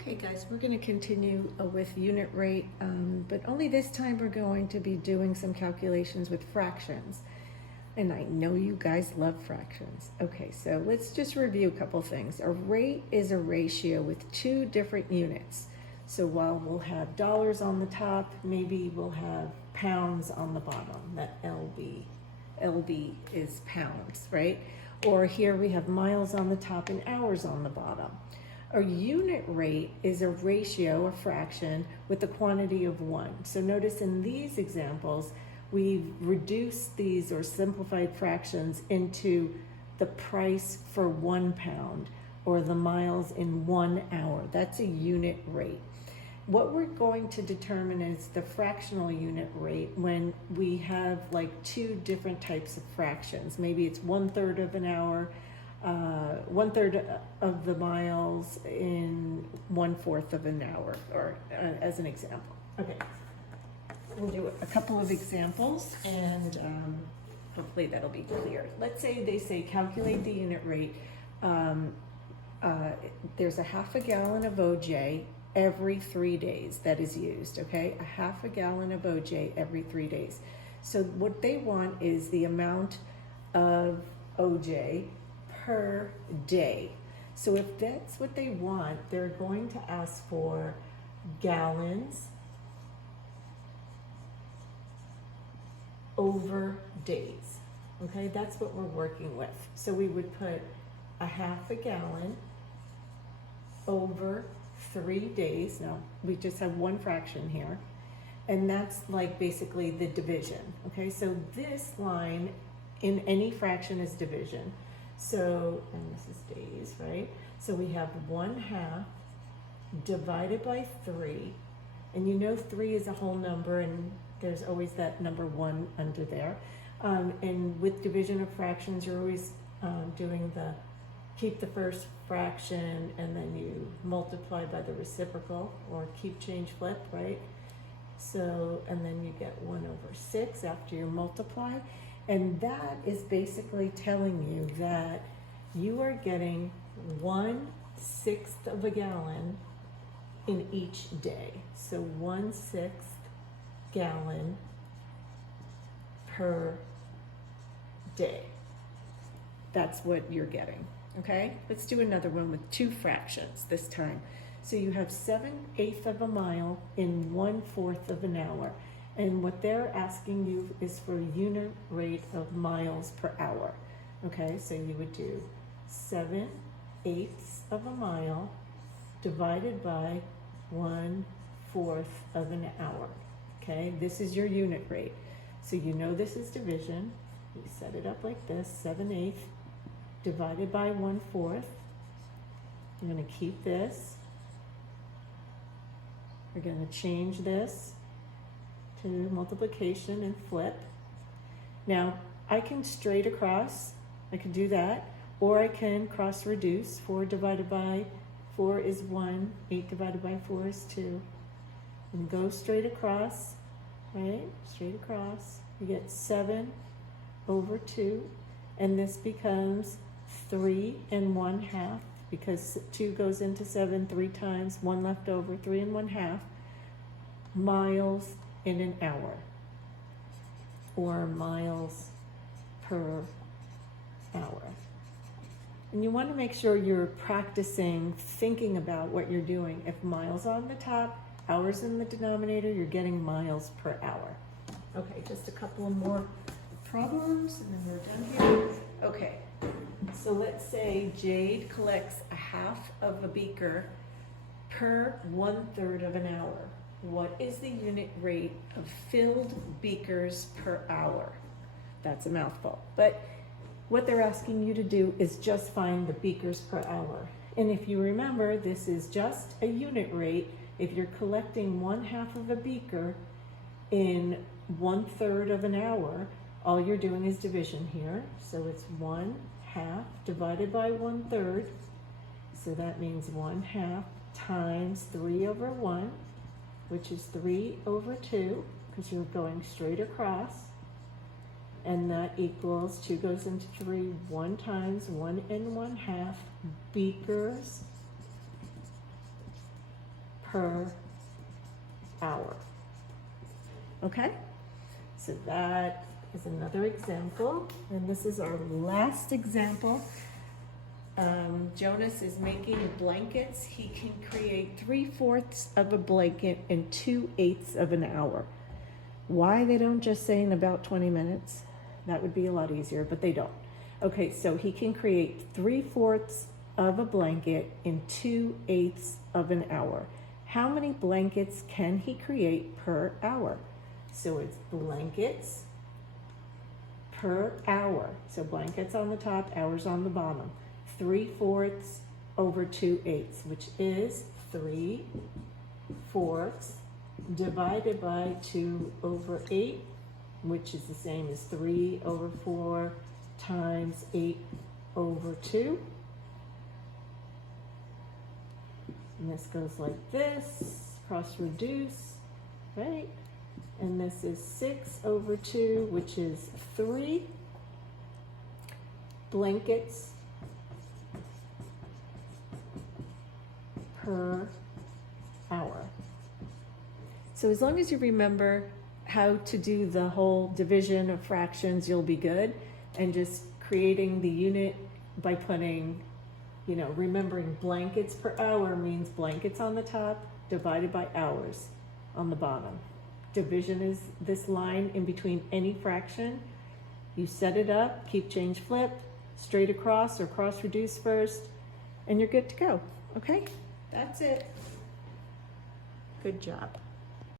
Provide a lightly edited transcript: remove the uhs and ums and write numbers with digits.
Okay guys, we're going to continue with unit rate, but only this time we're going to be doing some calculations with fractions. And I know you guys love fractions. Okay, so let's just review a couple things. A rate is a ratio with two different units. So while we'll have dollars on the top, maybe we'll have pounds on the bottom, that LB. LB is pounds, right? Or here we have miles on the top and hours on the bottom. A unit rate is a ratio, a fraction, with a quantity of 1. So notice in these examples, we've reduced these or simplified fractions into the price for 1 pound or the miles in 1 hour. That's a unit rate. What we're going to determine is the fractional unit rate when we have like two different types of fractions. Maybe it's 1/3 of an hour, 1/3 of the miles in 1/4 of an hour, or as an example. Okay, we'll do a couple of examples and hopefully that'll be clear. Let's say they say calculate the unit rate. There's a 1/2 gallon of OJ every 3 days that is used, okay? A 1/2 gallon of OJ every 3 days. So what they want is the amount of OJ per day. So if that's what they want, they're going to ask for gallons over days. Okay, that's what we're working with. So we would put a 1/2 gallon over 3 days. Now we just have one fraction here, and that's like basically the division. Okay, so this line in any fraction is division. So, and this is days, right? So we have 1/2 divided by 3, and you know 3 is a whole number, and there's always that number 1 under there. And with division of fractions, you're always doing the keep the first fraction and then you multiply by the reciprocal, or keep, change, flip, right? So, and then you get 1/6 after you multiply. And that is basically telling you that you are getting 1/6 of a gallon in each day. So 1/6 gallon per day. That's what you're getting. Okay, let's do another one with two fractions this time. So you have 7/8 of a mile in 1/4 of an hour. And what they're asking you is for a unit rate of miles per hour. Okay, so you would do 7/8 of a mile divided by 1/4 of an hour. Okay, this is your unit rate. So you know this is division. You set it up like this, 7/8 divided by 1/4. You're going to keep this. We're going to change this to multiplication and flip. Now, I can straight across, I can do that, or I can cross reduce. 4 divided by 4 is 1, 8 divided by 4 is 2. And go straight across, right? Straight across. You get 7/2, and this becomes 3 1/2, because 2 goes into 7 3 times, 1 left over, 3 1/2 miles in an hour, or miles per hour. And you want to make sure you're practicing thinking about what you're doing. If miles on the top, hours in the denominator, you're getting miles per hour. Okay, just a couple of more problems and then we're done here. Okay, so let's say Jade collects a 1/2 of a beaker per 1/3 of an hour. What is the unit rate of filled beakers per hour? That's a mouthful. But what they're asking you to do is just find the beakers per hour. And if you remember, this is just a unit rate. If you're collecting 1/2 of a beaker in 1/3 of an hour, all you're doing is division here. So it's 1/2 divided by 1/3. So that means 1/2 times 3/1, which is 3/2, because you're going straight across. And that equals 2 goes into 3, 1 times 1 1/2 beakers per hour. Okay? So that is another example, and this is our last example. Jonas is making blankets. He can create 3/4 of a blanket in 2/8 of an hour. Why they don't just say in about 20 minutes? That would be a lot easier, but they don't. Okay, so he can create 3/4 of a blanket in 2/8 of an hour. How many blankets can he create per hour? So it's blankets per hour. So blankets on the top, hours on the bottom. 3/4 over 2/8, which is 3/4 divided by 2/8, which is the same as 3/4 times 8/2. And this goes like this, cross reduce, right? And this is 6/2, which is 3 blankets per hour. So as long as you remember how to do the whole division of fractions, you'll be good. And just creating the unit by putting, remembering blankets per hour means blankets on the top divided by hours on the bottom. Division is this line in between any fraction. You set it up, keep, change, flip, straight across or cross reduce first, and you're good to go. Okay? That's it. Good job.